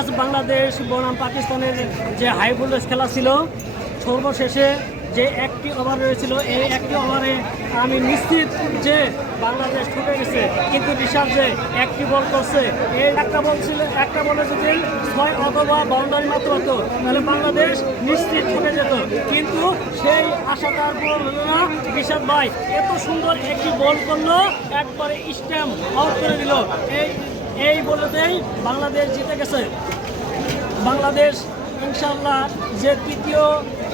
আজ বাংলাদেশ বনাম পাকিস্তানের যে হাই ভোল্টেজ খেলা ছিল, সর্বশেষে যে একটি ওভার রয়েছিল, এই একটি ওভারে আমি নিশ্চিত যে বাংলাদেশ ঠকে গেছে। কিন্তু ঋষাদ যে একটি বল করছে, এই একটা বলে যদি 6 অথবা বাউন্ডারি মাত্র হতো, তাহলে বাংলাদেশ নিশ্চিত ঠকে যেত। কিন্তু সেই আশাটা আর পূরণ হলো না। ঋষাদ ভাই এত সুন্দর একটি বল করলো, একবারে স্ট্যাম্প আউট করে দিল। এই বলেতেই বাংলাদেশ জিতে গেছে। বাংলাদেশ ইনশাআল্লাহ যে তৃতীয়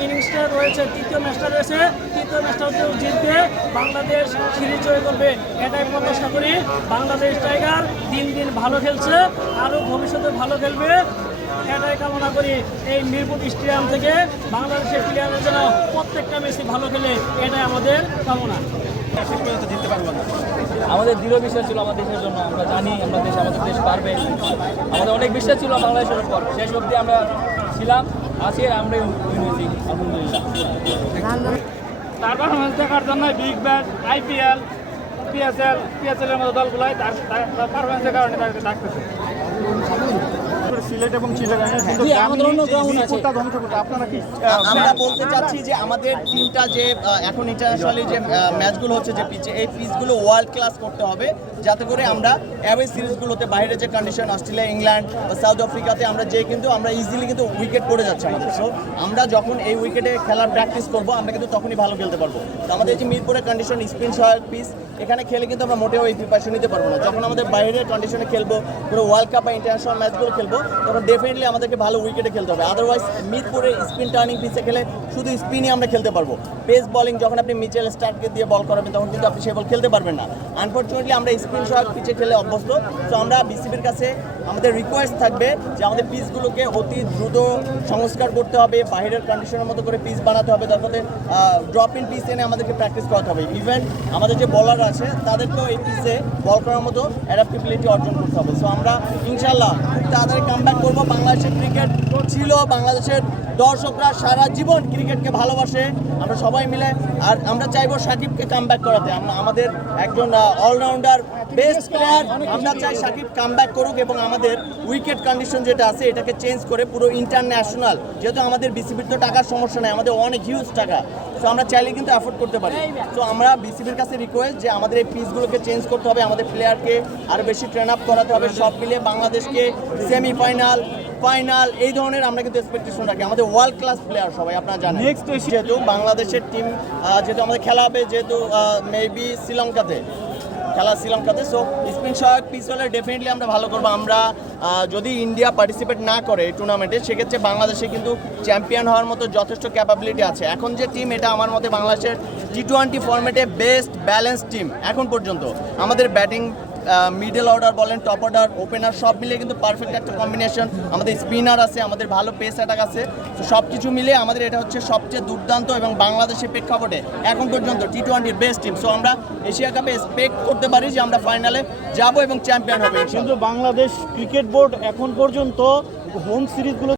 ইনিংসটা রয়েছে, তৃতীয় ম্যাচটা রয়েছে, তৃতীয় ম্যাচটাতেও জিতবে, বাংলাদেশ সিরিজ জয় করবে, এটাই প্রত্যাশা করি। বাংলাদেশ টাইগার দিন দিন ভালো খেলছে, আরও ভবিষ্যতে ভালো খেলবে, এটাই কামনা করি। এই মিরপুর স্টেডিয়াম থেকে বাংলাদেশের প্লেয়াররা যেন প্রত্যেকটা ম্যাচে ভালো খেলে, এটাই আমাদের কামনা। আমাদের দৃঢ় বিশ্বাস ছিল আমার দেশের জন্য, আমরা জানি আমাদের দেশ পারবে। আমাদের অনেক বিশ্বাস ছিল বাংলাদেশের উপর, শেষ অবধি আমরা ছিলাম, আছি, আমরাই হয়েছি আলহামদুলিল্লাহ। তার পারফরমেন্স দেখার জন্য বিগ ব্যাশ, IPL, PSL এর মতো দলগুলোই তার পারফরমেন্সের কারণে তাকে ডাকতেছে। সিলেট এবং চিটাগাংয়ে আমরা বলতে চাচ্ছি যে আমাদের টিমটা যে এখন ইন্টারন্যাশনালি যে ম্যাচগুলো হচ্ছে, যে পিচে, এই পিচগুলো ওয়ার্ল্ড ক্লাস করতে হবে, যাতে করে আমরা অ্যাওয়ে সিরিজগুলোতে বাইরে যে কন্ডিশন, অস্ট্রেলিয়া, ইংল্যান্ড বা সাউথ আফ্রিকাতে আমরা কিন্তু আমরা ইজিলি কিন্তু উইকেট পড়ে যাচ্ছে আমাদের। সো আমরা যখন এই উইকেটে খেলার প্র্যাকটিস করবো, আমরা কিন্তু তখনই ভালো খেলতে পারবো। তো আমাদের যে মিরপুরের কন্ডিশন, স্পিন সহায়ক পিচ, এখানে খেলে কিন্তু আমরা মোটেও এই প্রিপারেশন নিতে পারবো না। যখন আমাদের বাইরের কন্ডিশনে খেলবো, পুরো ওয়ার্ল্ড কাপ বা ইন্টারন্যাশনাল ম্যাচগুলো খেলবো, তখন ডেফিনেটলি আমাদেরকে ভালো উইকেটে খেলতে হবে। আদারওয়াইজ মিরপুরে স্পিন টার্নিং পিচে খেলে শুধু স্পিনই আমরা খেলতে পারবো। পেস বোলিং যখন আপনি মিচেল স্টার্ককে দিয়ে বল করাবেন, তখন কিন্তু আপনি সেই বল খেলতে পারবেন না। আনফর্চুনেটলি আমরা স্পিন সহায়ক পিচে খেলে অভ্যস্ত। তো আমরা বিসিবির কাছে আমাদের রিকোয়েস্ট থাকবে যে আমাদের পিচগুলোকে অতি দ্রুত সংস্কার করতে হবে, বাইরের কন্ডিশনের মতো করে পিচ বানাতে হবে, তার মধ্যে ড্রপ ইন পিচ এনে আমাদেরকে প্র্যাকটিস করাতে হবে। ইভেন আমাদের যে বলার আছে, তাদেরকেও এই পিচে বল করার মতো অ্যাডাপ্টেবিলিটি অর্জন করতে হবে। সো আমরা ইনশাল্লাহ খুব তাড়াতাড়ি কামব্যাক করবো। বাংলাদেশের ক্রিকেট ছিল, বাংলাদেশের দর্শকরা সারা জীবন ক্রিকেটকে ভালোবাসে, আমরা সবাই মিলে। আর আমরা চাইবো সাকিবকে কামব্যাক করাতে। আমাদের একজন অলরাউন্ডার বেস্ট প্লেয়ার, আমরা চাই সাকিব কামব্যাক করুক এবং আমাদের উইকেট কন্ডিশন যেটা আছে এটাকে চেঞ্জ করে পুরো ইন্টারন্যাশনাল, যেহেতু আমাদের বিসিবির তো টাকার সমস্যা নেই, আমাদের অনেক হিউজ টাকা, সো আমরা চাইলে কিন্তু অ্যাফোর্ড করতে পারি। তো আমরা বিসিবির কাছে রিকোয়েস্ট যে আমাদের এই পিচগুলোকে চেঞ্জ করতে হবে, আমাদের প্লেয়ারকে আরও বেশি ট্রেন আপ করাতে হবে, সব মিলিয়ে বাংলাদেশকে সেমিফাইনাল, ফাইনাল এই ধরনের আমরা কিন্তু এক্সপেকটেশন রাখি। আমাদের ওয়ার্ল্ড ক্লাস প্লেয়ার সবাই, আপনারা জানেন। নেক্সট যেহেতু বাংলাদেশের টিম যেহেতু আমাদের খেলা হবে, যেহেতু মেবি শ্রীলঙ্কাতে, সো স্পিন সহায়ক পিচ হলে ডেফিনেটলি আমরা ভালো করবো। আমরা যদি ইন্ডিয়া পার্টিসিপেট না করে এই টুর্নামেন্টে, সেক্ষেত্রে বাংলাদেশে কিন্তু চ্যাম্পিয়ন হওয়ার মতো যথেষ্ট ক্যাপাবিলিটি আছে। এখন যে টিম, এটা আমার মতে বাংলাদেশের T20 ফরম্যাটে বেস্ট ব্যালেন্স টিম এখন পর্যন্ত। আমাদের ব্যাটিং, মিডল অর্ডার বলেন, টপ অর্ডার, ওপেনার সব মিলিয়ে কিন্তু পারফেক্ট একটা কম্বিনেশন। আমাদের স্পিনার আছে, আমাদের ভালো পেস অ্যাটাক আছে, তো সব কিছু মিলিয়ে আমাদের এটা হচ্ছে সবচেয়ে দুর্দান্ত এবং বাংলাদেশের প্রেক্ষাপটে এখন পর্যন্ত T20-র বেস্ট টিম। সো আমরা এশিয়া কাপে এক্সপেক্ট করতে পারি যে আমরা ফাইনালে যাব এবং চ্যাম্পিয়ন হবে। কিন্তু বাংলাদেশ ক্রিকেট বোর্ড এখন পর্যন্ত হোম সিরিজগুলো